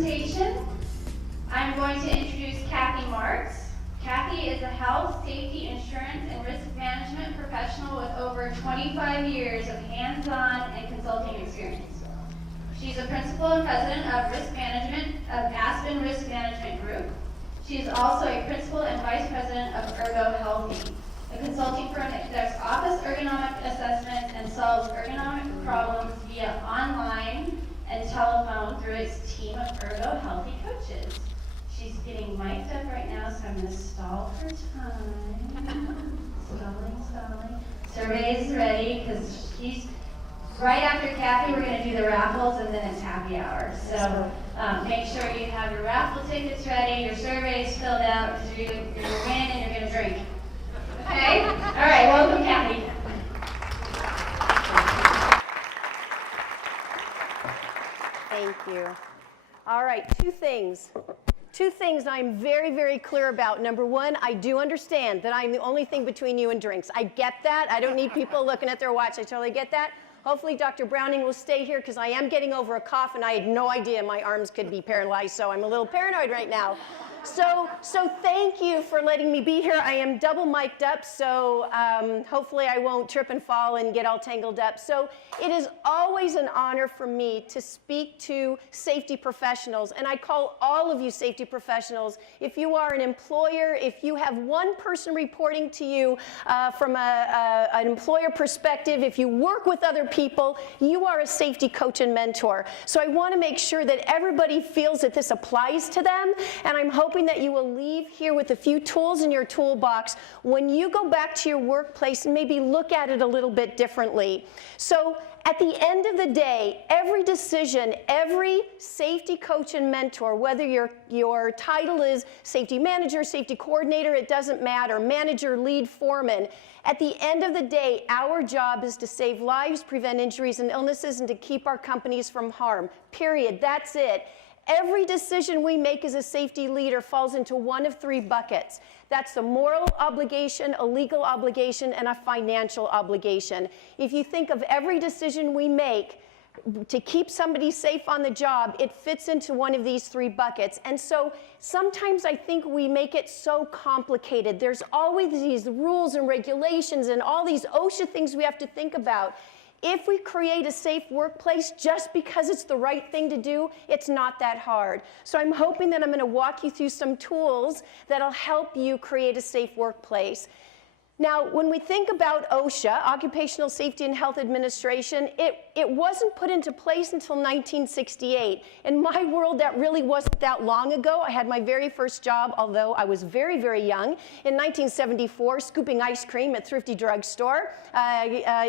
presentation, I'm going to introduce Cathi Marx. Cathi is a health, safety, insurance, and risk management professional with over 25 years of hands-on and consulting experience. She's a principal and president of risk management of ASPEN Risk Management Group. She is also a principal and vice president of Ergo Healthy, a consulting firm that conducts office ergonomic assessments and solves ergonomic problems via online and telephone through its team of Ergo Healthy coaches. She's getting mic'd up right now, so I'm going to stall for time. Stalling. Survey is ready, because she's right after Cathi. We're going to do the raffles, and then it's happy hour. So make sure you have your raffle tickets ready, your surveys filled out, because you're going to win and you're going to drink. Okay? All right, welcome, Cathi. Thank you. All right, two things. Two things I'm very, very clear about. Number one, I do understand that I'm the only thing between you and drinks. I get that. I don't need people looking at their watch. I totally get that. Hopefully Dr. Browning will stay here, because I am getting over a cough and I had no idea my arms could be paralyzed, so I'm a little paranoid right now. So thank you for letting me be here. I am double mic'd up, so hopefully I won't trip and fall and get all tangled up. So it is always an honor for me to speak to safety professionals, and I call all of you safety professionals. If you are an employer, if you have one person reporting to you from an employer perspective, if you work with other people, you are a safety coach and mentor. So I want to make sure that everybody feels that this applies to them, and I'm hoping that you will leave here with a few tools in your toolbox when you go back to your workplace and maybe look at it a little bit differently. So at the end of the day, every decision, every safety coach and mentor, whether your title is safety manager, safety coordinator, it doesn't matter, manager, lead, foreman, at the end of the day, our job is to save lives, prevent injuries and illnesses, and to keep our companies from harm. Period. That's it. Every decision we make as a safety leader falls into one of three buckets. That's a moral obligation, a legal obligation, and a financial obligation. If you think of every decision we make to keep somebody safe on the job, it fits into one of these three buckets. And so sometimes I think we make it so complicated. There's always these rules and regulations and all these OSHA things we have to think about. If we create a safe workplace just because it's the right thing to do, it's not that hard. So I'm hoping that I'm going to walk you through some tools that'll help you create a safe workplace. Now, when we think about OSHA, Occupational Safety and Health Administration, it wasn't put into place until 1968. In my world, that really wasn't that long ago. I had my very first job, although I was very, very young, in 1974, scooping ice cream at Thrifty Drugstore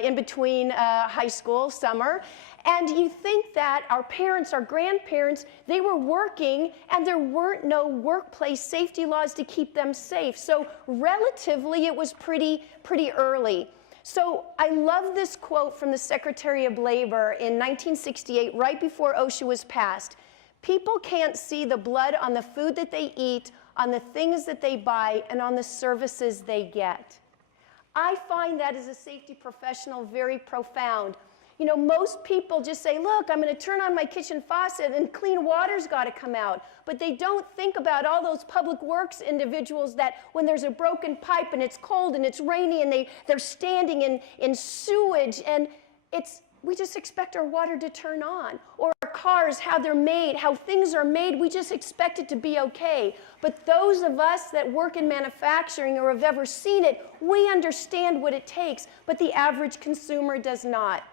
in between high school, summer. And you think that our parents, our grandparents, they were working and there weren't no workplace safety laws to keep them safe. So relatively, it was pretty early. So I love this quote from the Secretary of Labor in 1968, right before OSHA was passed. People can't see the blood on the food that they eat, on the things that they buy, and on the services they get. I find that as a safety professional very profound. You know, most people just say, look, I'm going to turn on my kitchen faucet and clean water's got to come out. But they don't think about all those public works individuals that when there's a broken pipe and it's cold and it's rainy and they're standing in sewage, and we just expect our water to turn on. Or our cars, how they're made, how things are made, we just expect it to be okay. But those of us that work in manufacturing or have ever seen it, we understand what it takes, but the average consumer does not.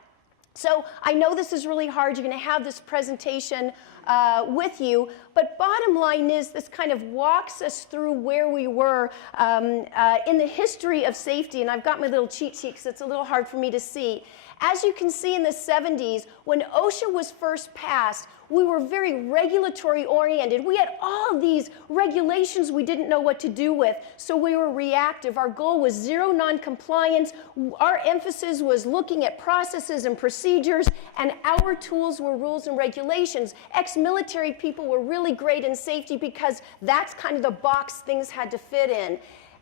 So I know this is really hard. You're going to have this presentation with you. But bottom line is this kind of walks us through where we were in the history of safety. And I've got my little cheat sheet because it's a little hard for me to see. As you can see in the 70s, when OSHA was first passed, we were very regulatory oriented. We had all these regulations we didn't know what to do with, so we were reactive. Our goal was zero non-compliance. Our emphasis was looking at processes and procedures, and our tools were rules and regulations. Ex-military people were really great in safety because that's kind of the box things had to fit in.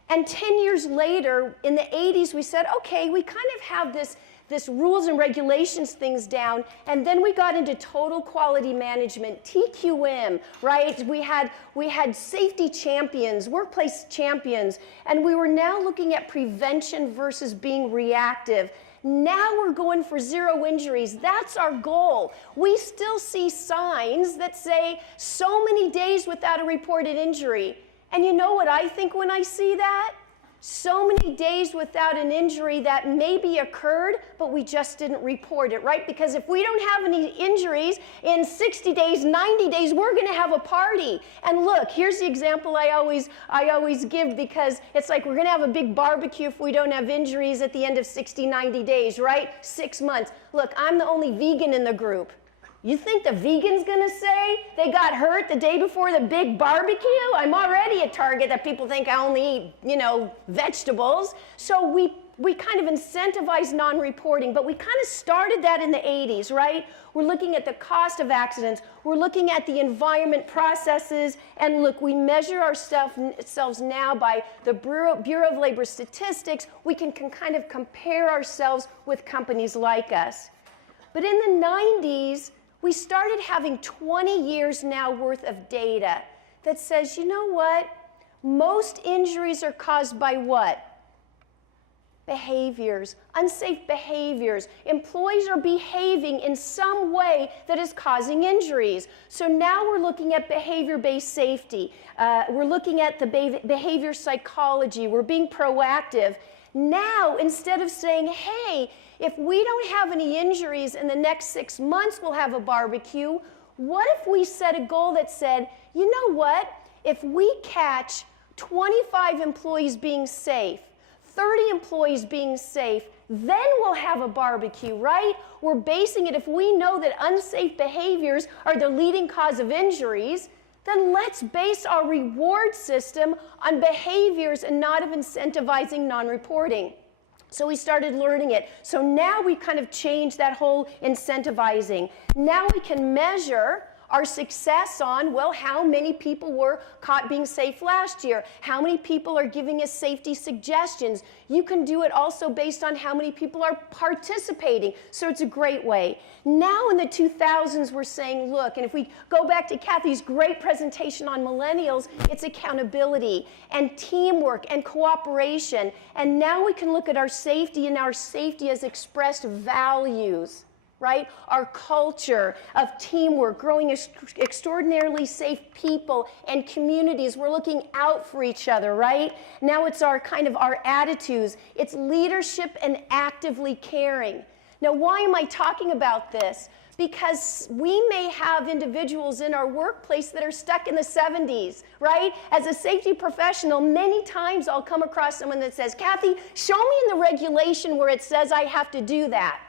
And 10 years later, in the 80s, we said, okay, we kind of have this this rules and regulations things down, and then we got into total quality management, TQM, right? We had safety champions, workplace champions, and we were now looking at prevention versus being reactive. Now we're going for 0 injuries. That's our goal. We still see signs that say so many days without a reported injury. And you know what I think when I see that? So many days without an injury that maybe occurred, but we just didn't report it, right? Because if we don't have any injuries in 60 days, 90 days, we're going to have a party. And look, here's the example I always give, because it's like we're going to have a big barbecue if we don't have injuries at the end of 60, 90 days, right? 6 months. Look, I'm the only vegan in the group. You think the vegan's gonna say they got hurt the day before the big barbecue? I'm already a target that people think I only eat, vegetables. So we kind of incentivize non-reporting, but we kind of started that in the 80s, right? We're looking at the cost of accidents. We're looking at the environment processes, and look, we measure ourselves now by the Bureau of Labor Statistics. We can kind of compare ourselves with companies like us. But in the 90s, we started having 20 years now worth of data that says, you know what? Most injuries are caused by what? Behaviors, unsafe behaviors. Employees are behaving in some way that is causing injuries. So now we're looking at behavior-based safety. We're looking at the behavior psychology. We're being proactive. Now, instead of saying, hey, if we don't have any injuries in the next 6 months, we'll have a barbecue. What if we set a goal that said, you know what? If we catch 25 employees being safe, 30 employees being safe, then we'll have a barbecue, right? We're basing it, if we know that unsafe behaviors are the leading cause of injuries, then let's base our reward system on behaviors and not of incentivizing non-reporting. So we started learning it. So now we kind of changed that whole incentivizing. Now we can measure our success on, well, how many people were caught being safe last year? How many people are giving us safety suggestions? You can do it also based on how many people are participating. So it's a great way. Now in the 2000s, we're saying, look, and if we go back to Cathy's great presentation on millennials, it's accountability and teamwork and cooperation. And now we can look at our safety, and our safety as expressed values. Right? Our culture of teamwork, growing extraordinarily safe people and communities. We're looking out for each other, right? Now it's our attitudes. It's leadership and actively caring. Now, why am I talking about this? Because we may have individuals in our workplace that are stuck in the 70s, right? As a safety professional, many times I'll come across someone that says, Cathi, show me in the regulation where it says I have to do that.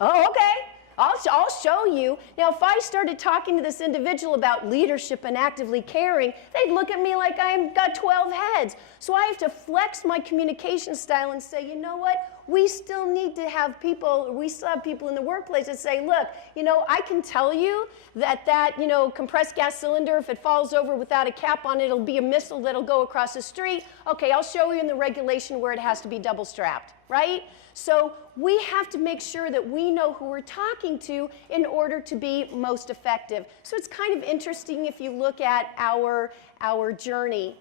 Oh, okay. I'll show you. Now, if I started talking to this individual about leadership and actively caring, they'd look at me like I've got 12 heads. So I have to flex my communication style and say, you know what? We still need to have people, we still have people in the workplace that say, look, I can tell you that compressed gas cylinder, if it falls over without a cap on it, it'll be a missile that'll go across the street. Okay, I'll show you in the regulation where it has to be double strapped, right? So we have to make sure that we know who we're talking to in order to be most effective. So it's kind of interesting if you look at our journey.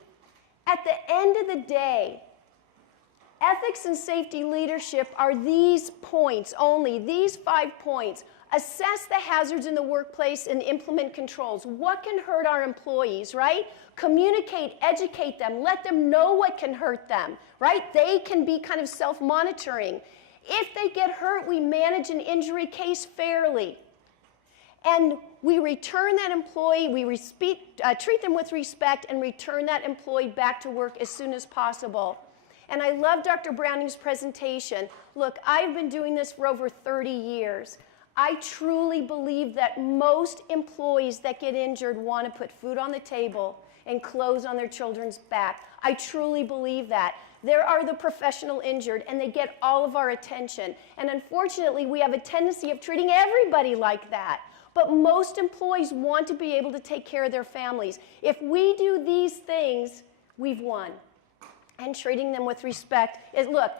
At the end of the day, ethics and safety leadership are these points only, these 5 points. Assess the hazards in the workplace and implement controls. What can hurt our employees, right? Communicate, educate them, let them know what can hurt them, right? They can be kind of self-monitoring. If they get hurt, we manage an injury case fairly. And we return that employee, we treat them with respect and return that employee back to work as soon as possible. And I love Dr. Browning's presentation. Look, I've been doing this for over 30 years. I truly believe that most employees that get injured want to put food on the table and clothes on their children's back. I truly believe that. There are the professional injured, and they get all of our attention. And unfortunately, we have a tendency of treating everybody like that. But most employees want to be able to take care of their families. If we do these things, we've won. And treating them with respect is, look,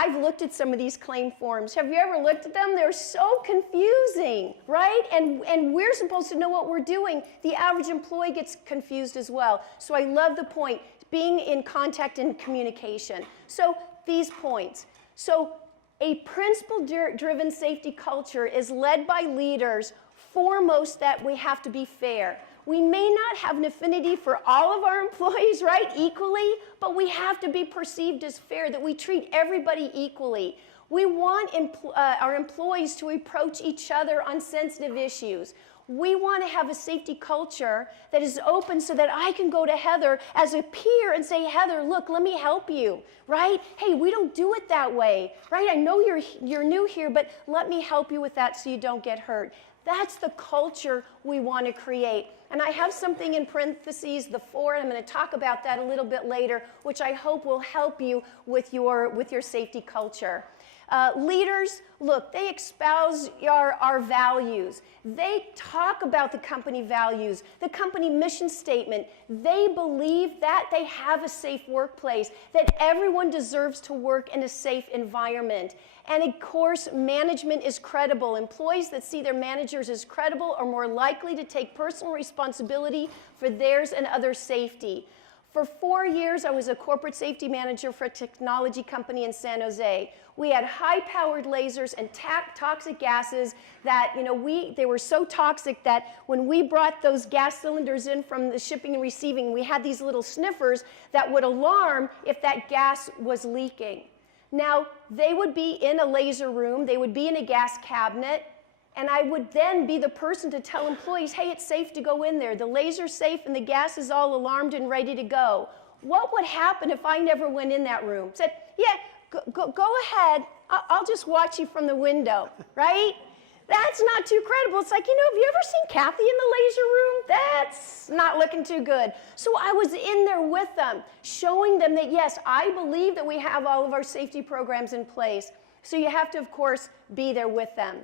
I've looked at some of these claim forms. Have you ever looked at them? They're so confusing, right? And we're supposed to know what we're doing. The average employee gets confused as well. So I love the point, being in contact and communication. So these points. So a principle-driven safety culture is led by leaders, foremost that we have to be fair. We may not have an affinity for all of our employees, right, equally, but we have to be perceived as fair, that we treat everybody equally. We want our employees to approach each other on sensitive issues. We want to have a safety culture that is open so that I can go to Heather as a peer and say, Heather, look, let me help you, right? Hey, we don't do it that way, right? I know you're new here, but let me help you with that so you don't get hurt. That's the culture we want to create. And I have something in parentheses, the 4, and I'm going to talk about that a little bit later, which I hope will help you with your safety culture. Leaders, look, they espouse our values. They talk about the company values, the company mission statement. They believe that they have a safe workplace, that everyone deserves to work in a safe environment. And of course, management is credible. Employees that see their managers as credible are more likely to take personal responsibility for theirs and others' safety. For 4 years, I was a corporate safety manager for a technology company in San Jose. We had high-powered lasers and toxic gases that, they were so toxic that when we brought those gas cylinders in from the shipping and receiving, we had these little sniffers that would alarm if that gas was leaking. Now, they would be in a laser room, they would be in a gas cabinet, and I would then be the person to tell employees, hey, it's safe to go in there. The laser's safe and the gas is all alarmed and ready to go. What would happen if I never went in that room? Said, yeah, go ahead. I'll just watch you from the window, right? That's not too credible. It's like, have you ever seen Cathi in the laser room? That's not looking too good. So I was in there with them, showing them that, yes, I believe that we have all of our safety programs in place. So you have to, of course, be there with them.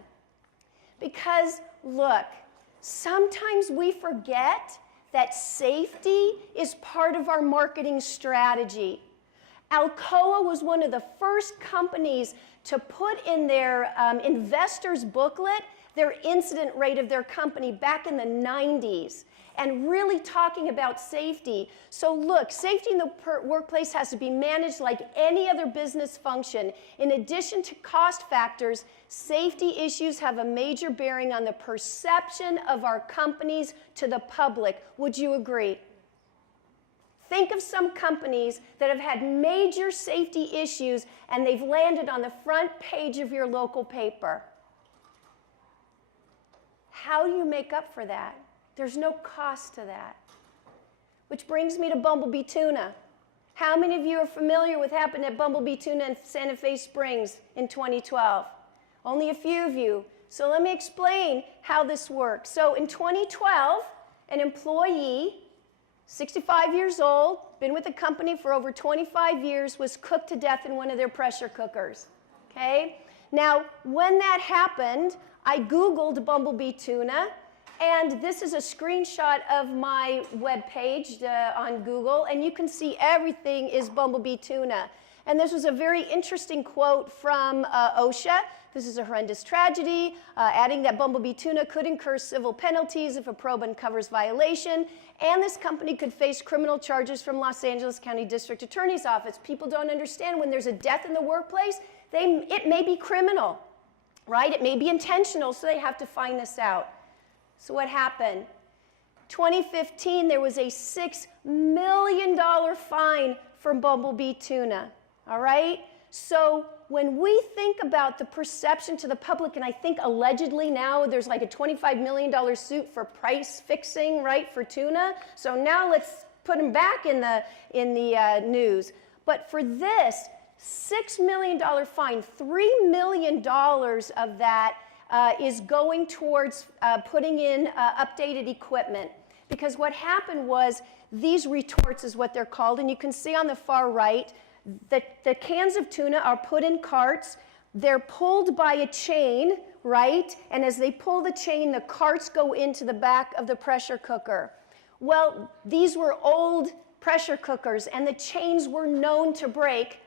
Because, look, sometimes we forget that safety is part of our marketing strategy. Alcoa was one of the first companies to put in their investors booklet their incident rate of their company back in the 90s and really talking about safety. So look, safety in the workplace has to be managed like any other business function. In addition to cost factors, safety issues have a major bearing on the perception of our companies to the public. Would you agree? Think of some companies that have had major safety issues and they've landed on the front page of your local paper. How do you make up for that? There's no cost to that. Which brings me to Bumblebee Tuna. How many of you are familiar with what happened at Bumblebee Tuna in Santa Fe Springs in 2012? Only a few of you. So let me explain how this works. So in 2012, an employee, 65 years old, been with the company for over 25 years, was cooked to death in one of their pressure cookers. Okay? Now, when that happened, I Googled Bumblebee Tuna, and this is a screenshot of my webpage on Google, and you can see everything is Bumblebee Tuna. And this was a very interesting quote from OSHA. This is a horrendous tragedy, adding that Bumblebee Tuna could incur civil penalties if a probe uncovers violation, and this company could face criminal charges from Los Angeles County District Attorney's Office. People don't understand when there's a death in the workplace, it may be criminal, right? It may be intentional, so they have to find this out. So what happened? 2015, there was a $6 million fine for Bumblebee Tuna, all right? So when we think about the perception to the public, and I think allegedly now there's like a $25 million suit for price fixing, right, for tuna. So now let's put them back in the news. But for this $6 million fine, $3 million of that is going towards putting in updated equipment. Because what happened was these retorts is what they're called, and you can see on the far right, the cans of tuna are put in carts, they're pulled by a chain, right? And as they pull the chain, the carts go into the back of the pressure cooker. Well, these were old pressure cookers, and the chains were known to break,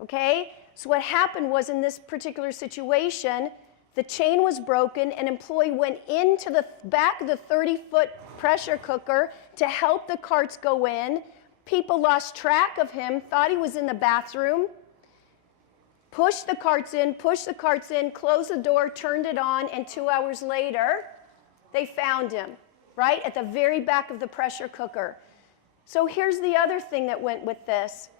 okay? So what happened was, in this particular situation, the chain was broken. An employee went into the back of the 30-foot pressure cooker to help the carts go in. People lost track of him, thought he was in the bathroom, pushed the carts in, closed the door, turned it on, and 2 hours later, they found him, right at the very back of the pressure cooker. So here's the other thing that went with this.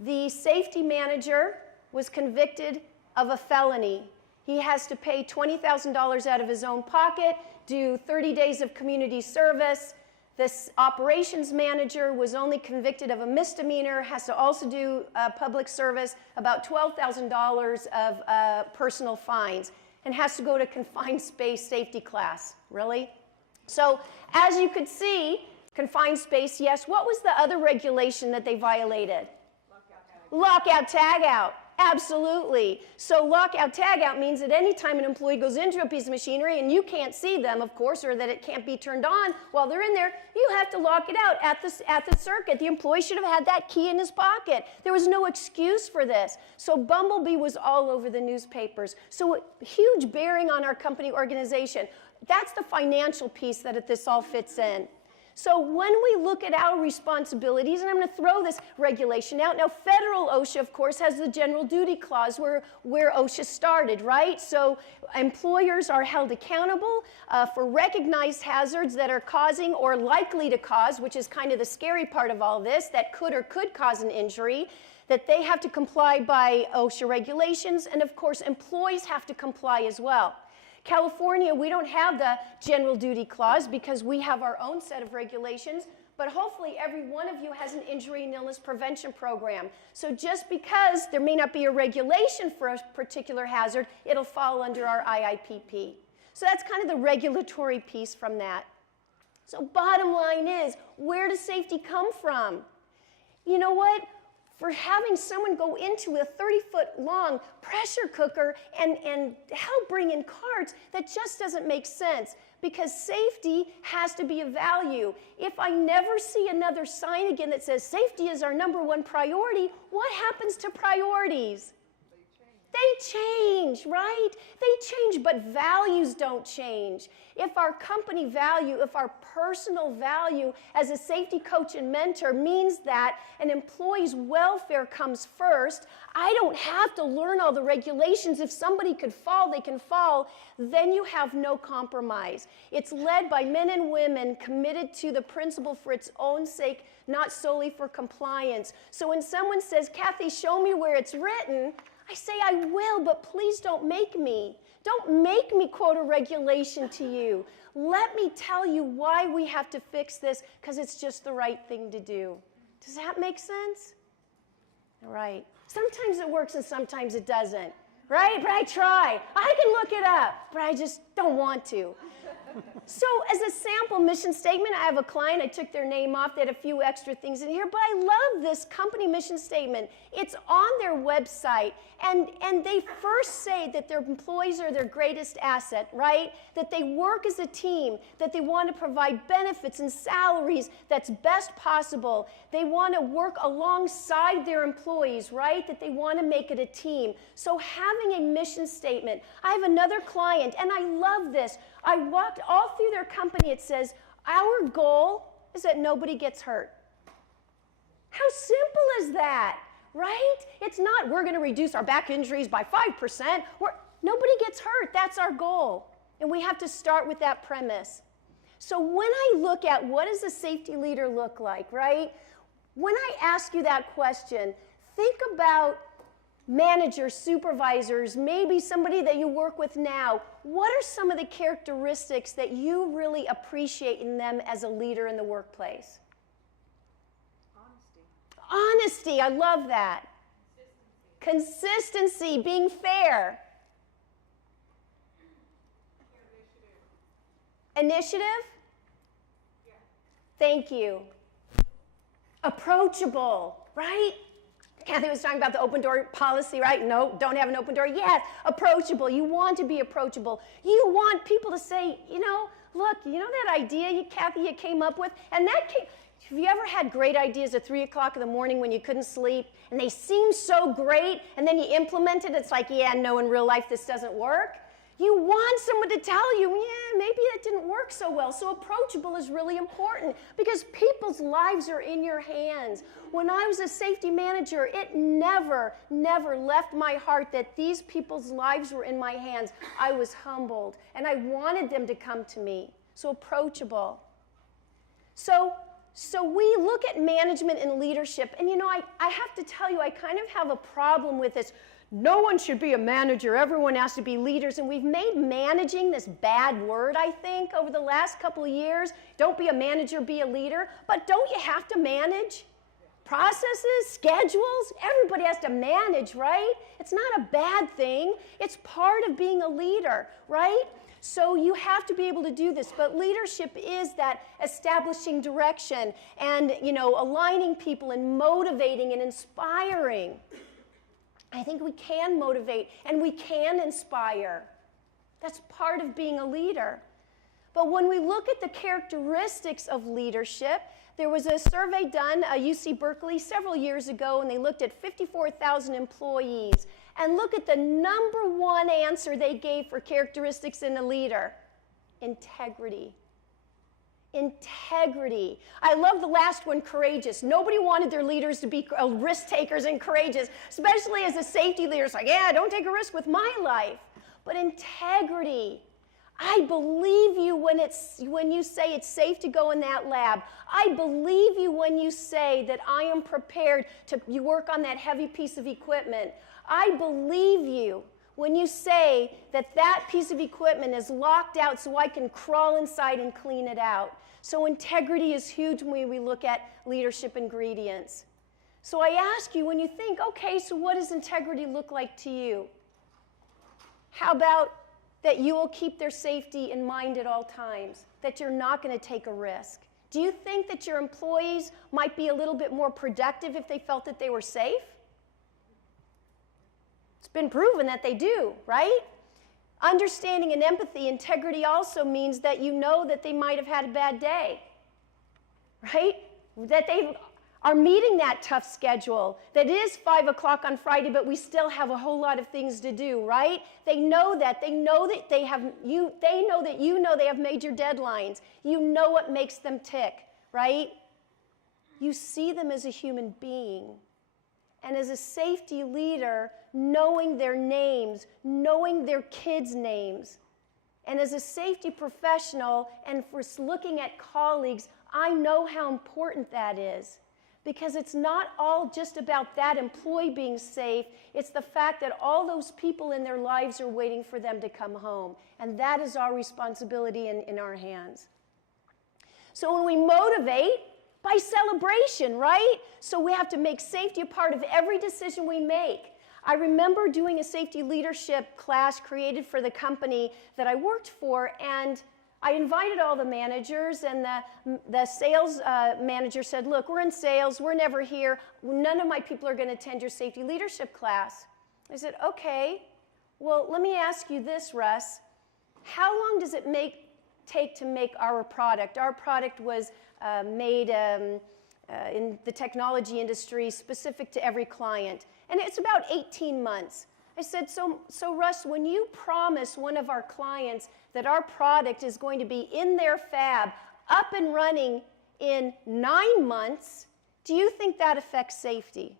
The safety manager was convicted of a felony. He has to pay $20,000 out of his own pocket, do 30 days of community service. This operations manager was only convicted of a misdemeanor, has to also do public service, about $12,000 of personal fines, and has to go to confined space safety class. Really? So as you could see, confined space, yes. What was the other regulation that they violated? Lockout, tagout. Absolutely. So lockout, tagout means that any time an employee goes into a piece of machinery and you can't see them, of course, or that it can't be turned on while they're in there, you have to lock it out at the circuit. The employee should have had that key in his pocket. There was no excuse for this. So Bumblebee was all over the newspapers. So huge bearing on our company organization. That's the financial piece that this all fits in. So when we look at our responsibilities, and I'm going to throw this regulation out. Now, federal OSHA, of course, has the general duty clause where OSHA started, right? So employers are held accountable for recognized hazards that are causing or likely to cause, which is kind of the scary part of all this, that could cause an injury, that they have to comply by OSHA regulations, and of course, employees have to comply as well. California, we don't have the general duty clause because we have our own set of regulations, but hopefully every one of you has an injury and illness prevention program. So just because there may not be a regulation for a particular hazard, it'll fall under our IIPP. So that's kind of the regulatory piece from that. So bottom line is, where does safety come from? You know what? For having someone go into a 30-foot long pressure cooker and help bring in carts, that just doesn't make sense, because safety has to be a value. If I never see another sign again that says safety is our #1 priority, what happens to priorities? They change, right? They change, but values don't change. If our company value, if our personal value as a safety coach and mentor means that an employee's welfare comes first, I don't have to learn all the regulations. If somebody could fall, they can fall. Then you have no compromise. It's led by men and women committed to the principle for its own sake, not solely for compliance. So when someone says, Cathi, show me where it's written, I say, I will, but please don't make me. Don't make me quote a regulation to you. Let me tell you why we have to fix this, because it's just the right thing to do. Does that make sense? All right. Sometimes it works and sometimes it doesn't, right? But I try. I can look it up, but I just don't want to. So as a sample mission statement, I have a client, I took their name off, they had a few extra things in here, but I love this company mission statement. It's on their website, and they first say that their employees are their greatest asset, right? That they work as a team, that they want to provide benefits and salaries that's best possible. They want to work alongside their employees, right? That they want to make it a team. So having a mission statement. I have another client, and I love this. I walked all through their company. It says, our goal is that nobody gets hurt. How simple is that, right? It's not, we're going to reduce our back injuries by 5%. Nobody gets hurt. That's our goal. And we have to start with that premise. So when I look at what does a safety leader look like, right? When I ask you that question, think about managers, supervisors, maybe somebody that you work with now. What are some of the characteristics that you really appreciate in them as a leader in the workplace? Honesty, I love that. Consistency, being fair. Initiative? Yeah. Thank you. Approachable, right? Cathi was talking about the open door policy, right? No, don't have an open door. Yes, approachable. You want to be approachable. You want people to say, you know, look, you know that idea, Cathi, you came up with? And that came, Have you ever had great ideas at 3 o'clock in the morning when you couldn't sleep, and they seem so great, and then you implement it, it's like, yeah, no, in real life this doesn't work? You want someone to tell you, yeah, maybe that didn't work so well. So approachable is really important because people's lives are in your hands. When I was a safety manager, it never, never left my heart that these people's lives were in my hands. I was humbled, and I wanted them to come to me. So approachable. So we look at management and leadership, and you know, I have to tell you, I kind of have a problem with this. No one should be a manager, everyone has to be leaders, and we've made managing this bad word, I think, over the last couple of years. Don't be a manager, be a leader, but don't you have to manage processes, schedules? Everybody has to manage, right? It's not a bad thing. It's part of being a leader, right? So you have to be able to do this, but leadership is that establishing direction and, you know, aligning people and motivating and inspiring. I think we can motivate and we can inspire. That's part of being a leader. But when we look at the characteristics of leadership, there was a survey done at UC Berkeley several years ago, and they looked at 54,000 employees. And look at the number one answer they gave for characteristics in a leader: integrity. Integrity. I love the last one, courageous. Nobody wanted their leaders to be risk takers and courageous, especially as a safety leader. It's like, yeah, don't take a risk with my life. But integrity. I believe you when you say it's safe to go in that lab. I believe you when you say that I am prepared to work on that heavy piece of equipment. I believe you when you say that that piece of equipment is locked out so I can crawl inside and clean it out. So integrity is huge when we look at leadership ingredients. So I ask you, when you think, okay, so what does integrity look like to you? How about that you will keep their safety in mind at all times, that you're not going to take a risk? Do you think that your employees might be a little bit more productive if they felt that they were safe? It's been proven that they do, right? Understanding and empathy, integrity also means that you know that they might have had a bad day, right? That they are meeting that tough schedule, that is 5 o'clock on Friday, but we still have a whole lot of things to do, right? They know that. They know that they have you. They know that you know they have major deadlines. You know what makes them tick, right? You see them as a human being. And as a safety leader, knowing their names, knowing their kids' names. And as a safety professional, and for looking at colleagues, I know how important that is. Because it's not all just about that employee being safe. It's the fact that all those people in their lives are waiting for them to come home. And that is our responsibility in our hands. So when we motivate, by celebration, right? So we have to make safety a part of every decision we make. I remember doing a safety leadership class created for the company that I worked for, and I invited all the managers, and the sales manager said, look, we're in sales, we're never here, none of my people are going to attend your safety leadership class. I said, okay, well, let me ask you this, Russ. How long does it take to make our product? Our product was made in the technology industry, specific to every client. And it's about 18 months. I said, so Russ, when you promise one of our clients that our product is going to be in their fab, up and running in 9 months, do you think that affects safety?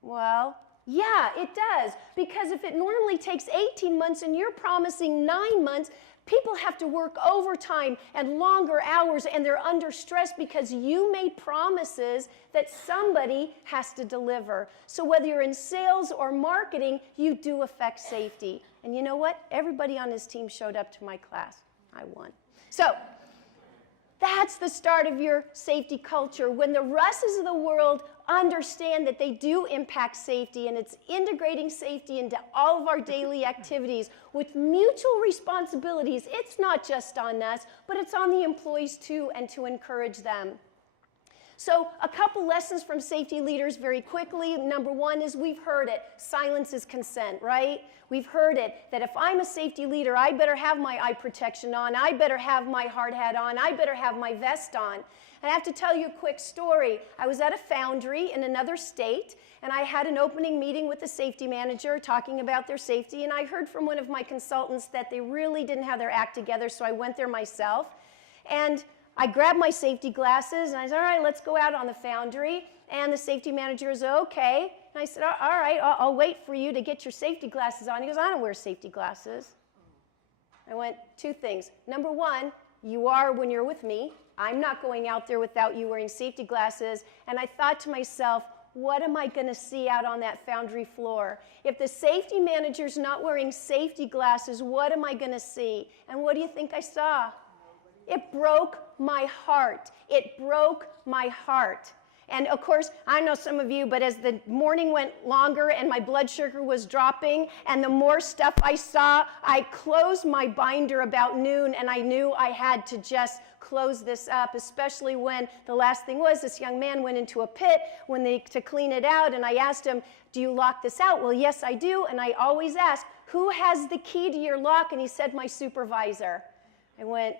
Well, yeah, it does. Because if it normally takes 18 months and you're promising 9 months, people have to work overtime and longer hours, and they're under stress because you made promises that somebody has to deliver. So whether you're in sales or marketing, you do affect safety. And you know what? Everybody on this team showed up to my class. I won. So that's the start of your safety culture. When the Russes of the world understand that they do impact safety, and it's integrating safety into all of our daily activities with mutual responsibilities. It's not just on us, but it's on the employees too, and to encourage them. So a couple lessons from safety leaders very quickly. Number one is we've heard it. Silence is consent, right? We've heard it, that if I'm a safety leader, I better have my eye protection on, I better have my hard hat on, I better have my vest on. And I have to tell you a quick story. I was at a foundry in another state, and I had an opening meeting with the safety manager talking about their safety, and I heard from one of my consultants that they really didn't have their act together, so I went there myself. And I grabbed my safety glasses, and I said, all right, let's go out on the foundry. And the safety manager is okay. And I said, all right, I'll wait for you to get your safety glasses on. He goes, I don't wear safety glasses. I went, two things. Number one, you are when you're with me. I'm not going out there without you wearing safety glasses. And I thought to myself, what am I going to see out on that foundry floor? If the safety manager's not wearing safety glasses, what am I going to see? And what do you think I saw? It broke my heart. It broke my heart. And of course, I know some of you, but as the morning went longer and my blood sugar was dropping and the more stuff I saw, I closed my binder about noon, and I knew I had to just close this up, especially when the last thing was this young man went into a pit to clean it out, and I asked him, do you lock this out? Well, yes, I do, and I always ask, who has the key to your lock? And he said, my supervisor. I went,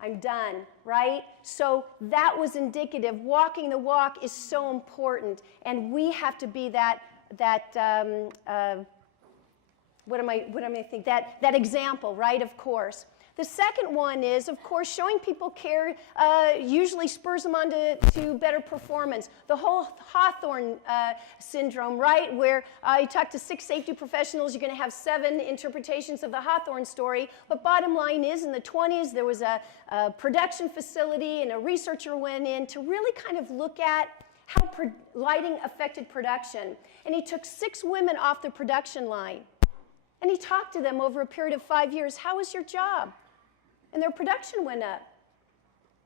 I'm done, right? So that was indicative. Walking the walk is so important, and we have to be that example, right? Of course. The second one is, of course, showing people care usually spurs them on to better performance. The whole Hawthorne syndrome, right, where you talk to 6 safety professionals, you're going to have 7 interpretations of the Hawthorne story. But bottom line is, in the 20s, there was a production facility, and a researcher went in to really kind of look at how lighting affected production. And he took 6 women off the production line. And he talked to them over a period of 5 years. How was your job? And their production went up.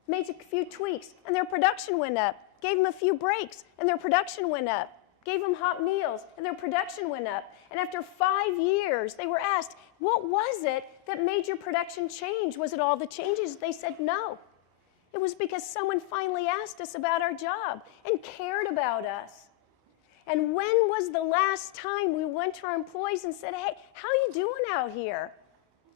Made a few tweaks, and their production went up. Gave them a few breaks, and their production went up. Gave them hot meals, and their production went up. And after 5 years, they were asked, what was it that made your production change? Was it all the changes? They said no. It was because someone finally asked us about our job and cared about us. And when was the last time we went to our employees and said, hey, how are you doing out here?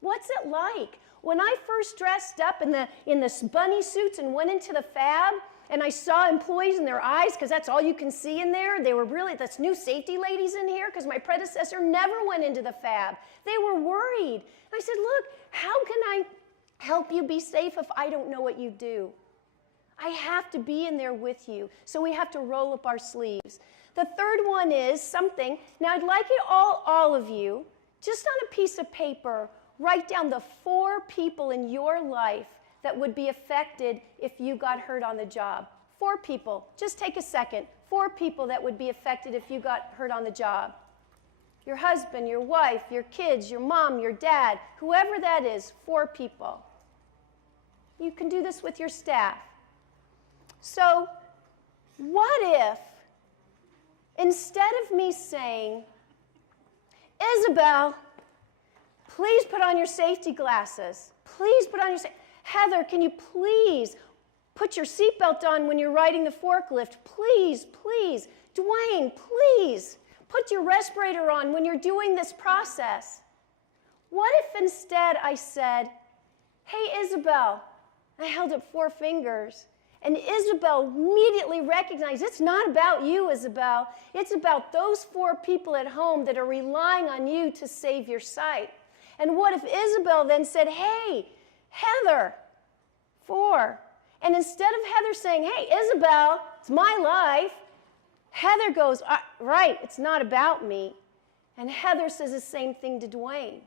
What's it like? When I first dressed up in the bunny suits and went into the fab, and I saw employees in their eyes, because that's all you can see in there, they were really, that's new safety ladies in here, because my predecessor never went into the fab. They were worried. And I said, look, how can I help you be safe if I don't know what you do? I have to be in there with you. So we have to roll up our sleeves. The third one is something, now I'd like it all of you, just on a piece of paper, write down the 4 people in your life that would be affected if you got hurt on the job. 4 people. Just take a second. 4 people that would be affected if you got hurt on the job. Your husband, your wife, your kids, your mom, your dad, whoever that is, 4 people. You can do this with your staff. So, what if, instead of me saying, Isabel, please put on your safety glasses. Please put on your Heather, can you please put your seatbelt on when you're riding the forklift? Please, please. Dwayne, please put your respirator on when you're doing this process. What if instead I said, hey, Isabel, I held up 4 fingers, and Isabel immediately recognized, it's not about you, Isabel. It's about those 4 people at home that are relying on you to save your sight. And what if Isabel then said, hey, Heather, 4. And instead of Heather saying, hey, Isabel, it's my life, Heather goes, right, it's not about me. And Heather says the same thing to Dwayne.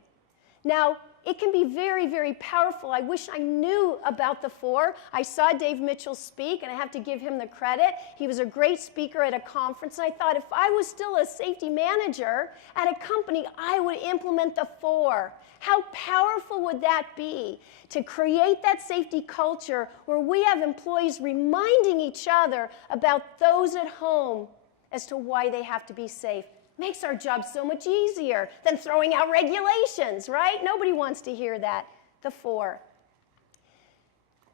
Now, it can be very, very powerful. I wish I knew about the 4. I saw Dave Mitchell speak, and I have to give him the credit. He was a great speaker at a conference, and I thought if I was still a safety manager at a company, I would implement the 4. How powerful would that be to create that safety culture where we have employees reminding each other about those at home as to why they have to be safe? Makes our job so much easier than throwing out regulations, right? Nobody wants to hear that. The 4.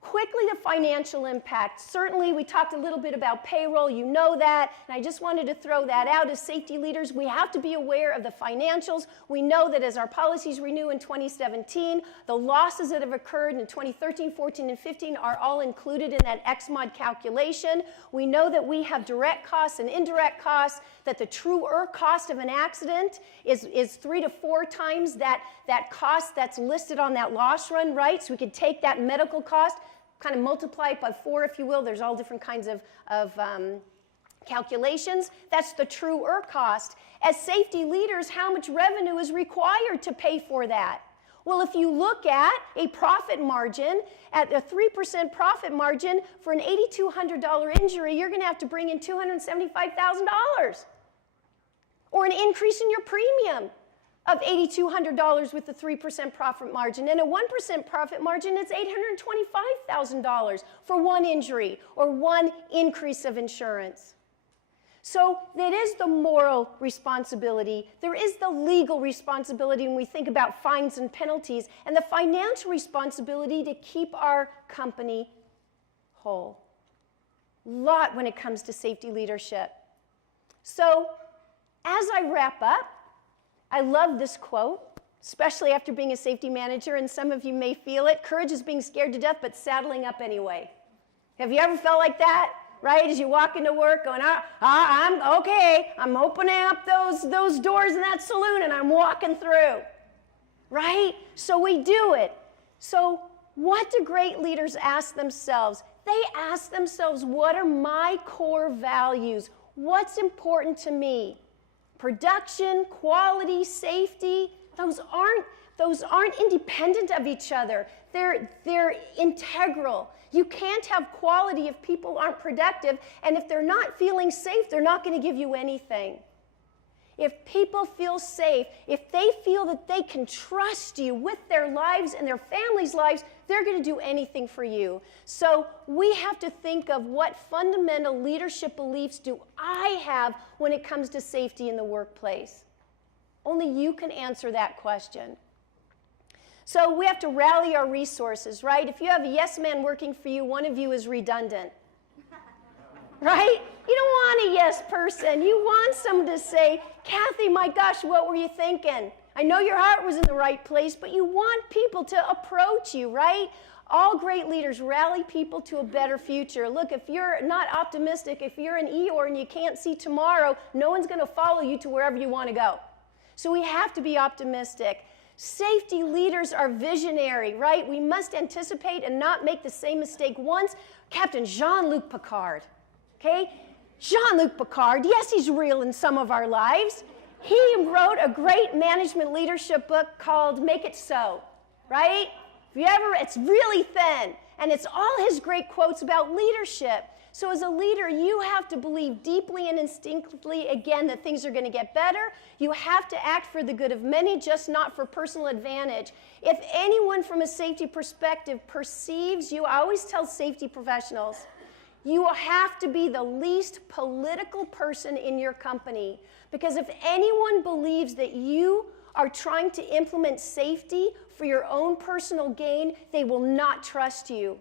Quickly, the financial impact. Certainly, we talked a little bit about payroll. You know that. And I just wanted to throw that out. As safety leaders, we have to be aware of the financials. We know that as our policies renew in 2017, the losses that have occurred in 2013, 14, and 15 are all included in that XMOD calculation. We know that we have direct costs and indirect costs, that the truer cost of an accident is 3 to 4 times that cost that's listed on that loss run, right? So we could take that medical cost, kind of multiply it by 4, if you will. There's all different kinds of calculations. That's the truer cost. As safety leaders, how much revenue is required to pay for that? Well, if you look at a profit margin, at a 3% profit margin for an $8,200 injury, you're going to have to bring in $275,000. Or an increase in your premium of $8,200 with the 3% profit margin. And a 1% profit margin, it's $825,000 for one injury or one increase of insurance. So it is the moral responsibility. There is the legal responsibility when we think about fines and penalties, and the financial responsibility to keep our company whole. A lot when it comes to safety leadership. So as I wrap up, I love this quote, especially after being a safety manager, and some of you may feel it. Courage is being scared to death, but saddling up anyway. Have you ever felt like that? Right, as you walk into work going, I'm okay, I'm opening up those doors in that saloon and I'm walking through, right? So we do it. So what do great leaders ask themselves? They ask themselves, what are my core values? What's important to me? Production, quality, safety, those aren't independent of each other. They're integral. You can't have quality if people aren't productive, and if they're not feeling safe, they're not going to give you anything. If people feel safe, if they feel that they can trust you with their lives and their families' lives, they're going to do anything for you. So we have to think of what fundamental leadership beliefs do I have when it comes to safety in the workplace. Only you can answer that question. So we have to rally our resources, right? If you have a yes man working for you, one of you is redundant, right? You don't want a yes person. You want someone to say, Cathi, my gosh, what were you thinking? I know your heart was in the right place, but you want people to approach you, right? All great leaders rally people to a better future. Look, if you're not optimistic, if you're an Eeyore and you can't see tomorrow, no one's going to follow you to wherever you want to go. So we have to be optimistic. Safety leaders are visionary, right? We must anticipate and not make the same mistake once. Captain Jean-Luc Picard, okay? Jean-Luc Picard, yes, he's real in some of our lives. He wrote a great management leadership book called Make It So, right? It's really thin, and it's all his great quotes about leadership. So as a leader, you have to believe deeply and instinctively, again, that things are going to get better. You have to act for the good of many, just not for personal advantage. If anyone from a safety perspective perceives you, I always tell safety professionals, you have to be the least political person in your company. Because if anyone believes that you are trying to implement safety for your own personal gain, they will not trust you.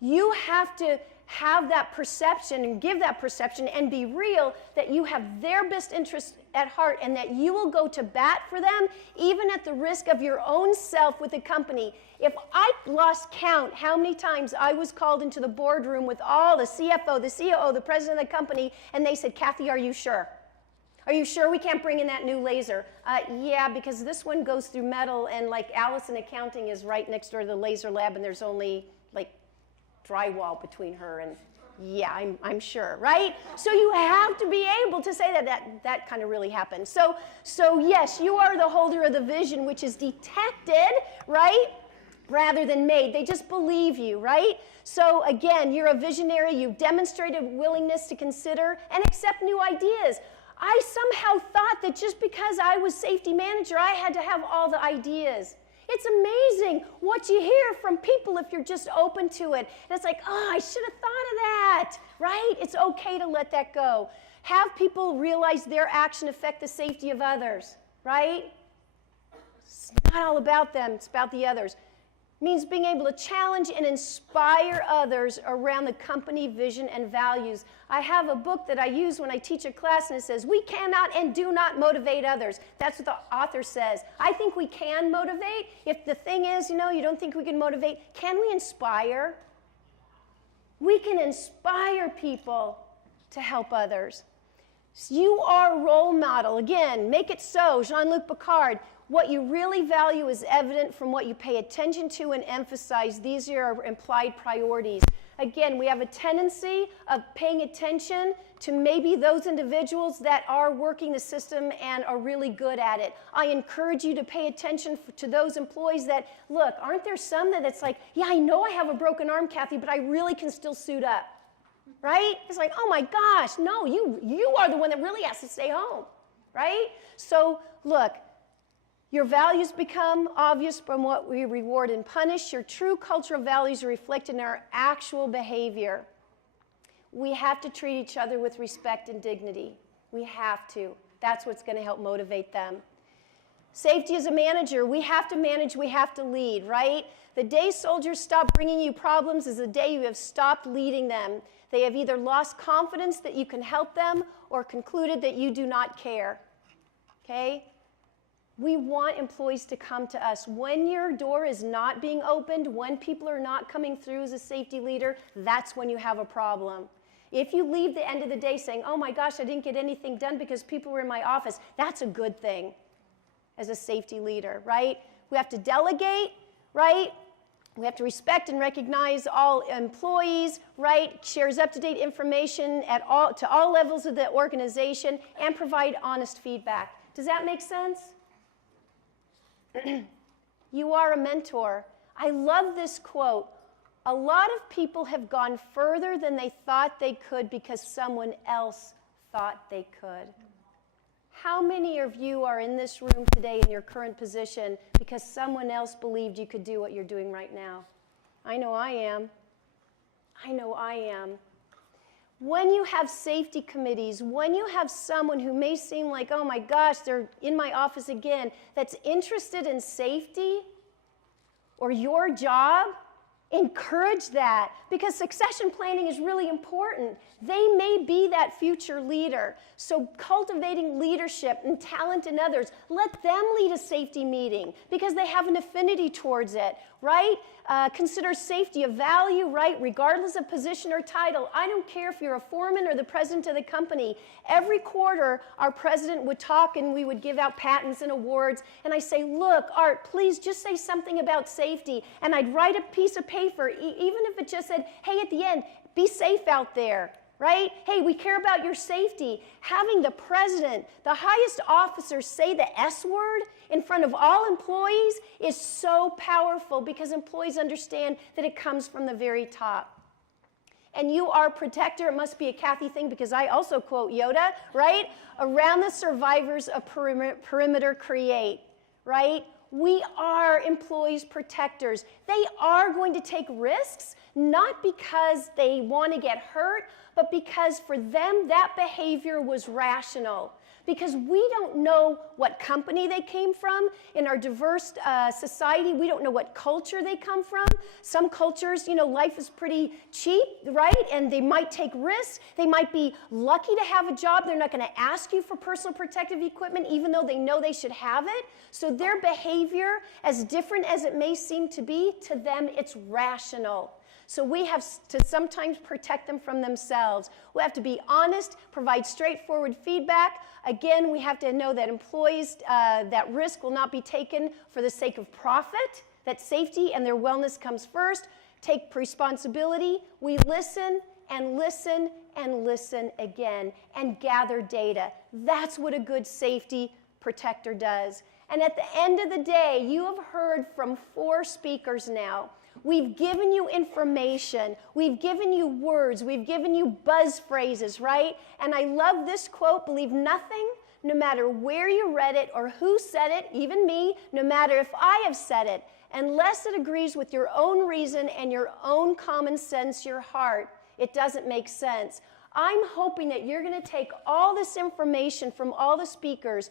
You have to have that perception and give that perception and be real that you have their best interests at heart and that you will go to bat for them even at the risk of your own self with the company. If I lost count how many times I was called into the boardroom with all the CFO, the COO, the president of the company, and they said, Cathi, are you sure? Are you sure we can't bring in that new laser? Yeah, because this one goes through metal and like Alice in accounting is right next door to the laser lab and there's only like drywall between her and yeah, I'm sure, right? So you have to be able to say that kind of really happened. So yes, you are the holder of the vision, which is detected, right? Rather than made. They just believe you, right? So again, you're a visionary. You've demonstrated willingness to consider and accept new ideas. I somehow thought that just because I was safety manager, I had to have all the ideas. It's amazing what you hear from people if you're just open to it. And it's like, oh, I should have thought of that, right? It's okay to let that go. Have people realize their action affect the safety of others, right? It's not all about them, it's about the others. means being able to challenge and inspire others around the company vision and values. I have a book that I use when I teach a class, and it says, we cannot and do not motivate others. That's what the author says. I think we can motivate. If the thing is, you don't think we can motivate, can we inspire? We can inspire people to help others. You are a role model. Again, make it so. Jean-Luc Picard. What you really value is evident from what you pay attention to and emphasize. These are our implied priorities. Again, we have a tendency of paying attention to maybe those individuals that are working the system and are really good at it. I encourage you to pay attention to those employees that, look, aren't there some that's like, yeah, I know I have a broken arm, Cathi, but I really can still suit up, right? It's like, oh my gosh, no, you are the one that really has to stay home, right? So look, your values become obvious from what we reward and punish. Your true cultural values are reflected in our actual behavior. We have to treat each other with respect and dignity. We have to. That's what's going to help motivate them. Safety as a manager, we have to manage, we have to lead, right? The day soldiers stop bringing you problems is the day you have stopped leading them. They have either lost confidence that you can help them or concluded that you do not care, okay? We want employees to come to us. When your door is not being opened, when people are not coming through as a safety leader, that's when you have a problem. If you leave the end of the day saying, oh my gosh, I didn't get anything done because people were in my office, that's a good thing as a safety leader, right? We have to delegate, right? We have to respect and recognize all employees, right? Shares up-to-date information to all levels of the organization and provide honest feedback. Does that make sense? You are a mentor. I love this quote. A lot of people have gone further than they thought they could because someone else thought they could. How many of you are in this room today in your current position because someone else believed you could do what you're doing right now? I know I am. I know I am. When you have safety committees, when you have someone who may seem like, oh my gosh, they're in my office again, that's interested in safety or your job, encourage that, because succession planning is really important. They may be that future leader. So cultivating leadership and talent in others, let them lead a safety meeting because they have an affinity towards it, right? Consider safety a value, right, regardless of position or title. I don't care if you're a foreman or the president of the company. Every quarter, our president would talk and we would give out patents and awards. And I say, look, Art, please just say something about safety. And I'd write a piece of paper, even if it just said, hey, at the end, be safe out there. Right? Hey, we care about your safety. Having the president, the highest officer, say the S word in front of all employees is so powerful because employees understand that it comes from the very top. And you are a protector. It must be a Cathi thing because I also quote Yoda, right? Around the survivors, a perimeter create, right? We are employees protectors. They are going to take risks, not because they want to get hurt, but because for them that behavior was rational. Because we don't know what company they came from. In our diverse society, we don't know what culture they come from. Some cultures, life is pretty cheap, right? And they might take risks. They might be lucky to have a job. They're not going to ask you for personal protective equipment, even though they know they should have it. So their behavior, as different as it may seem to be, to them it's rational. So we have to sometimes protect them from themselves. We have to be honest, provide straightforward feedback. Again, we have to know that employees, that risk will not be taken for the sake of profit, that safety and their wellness comes first. Take responsibility. We listen and listen and listen again and gather data. That's what a good safety protector does. And at the end of the day, you have heard from 4 speakers now. We've given you information, we've given you words, we've given you buzz phrases, right? And I love this quote, believe nothing, no matter where you read it or who said it, even me, no matter if I have said it, unless it agrees with your own reason and your own common sense, your heart, it doesn't make sense. I'm hoping that you're going to take all this information from all the speakers,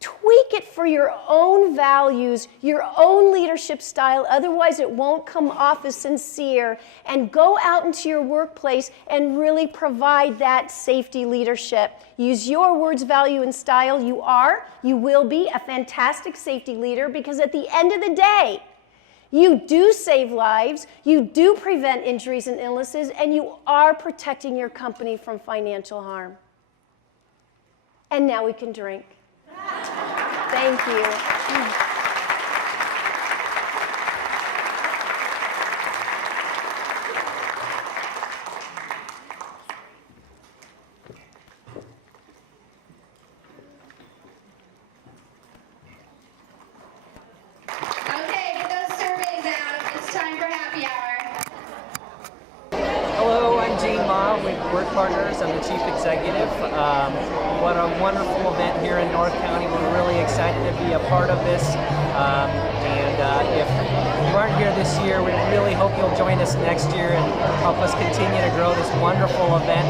Tweak it for your own values, your own leadership style, otherwise it won't come off as sincere. And go out into your workplace and really provide that safety leadership. Use your words, value, and style. You will be a fantastic safety leader, because at the end of the day, you do save lives, you do prevent injuries and illnesses, and you are protecting your company from financial harm. And now we can drink. Thank you. Okay, get those surveys out. It's time for happy hour. Hello, I'm Ma M.D. with Work Partners. I'm the Chief Executive. What a wonderful event here in North County. We're really excited to be a part of this. If you aren't here this year, we really hope you'll join us next year and help us continue to grow this wonderful event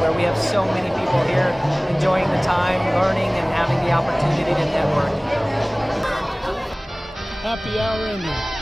where we have so many people here enjoying the time, learning, and having the opportunity to network. Happy hour ending.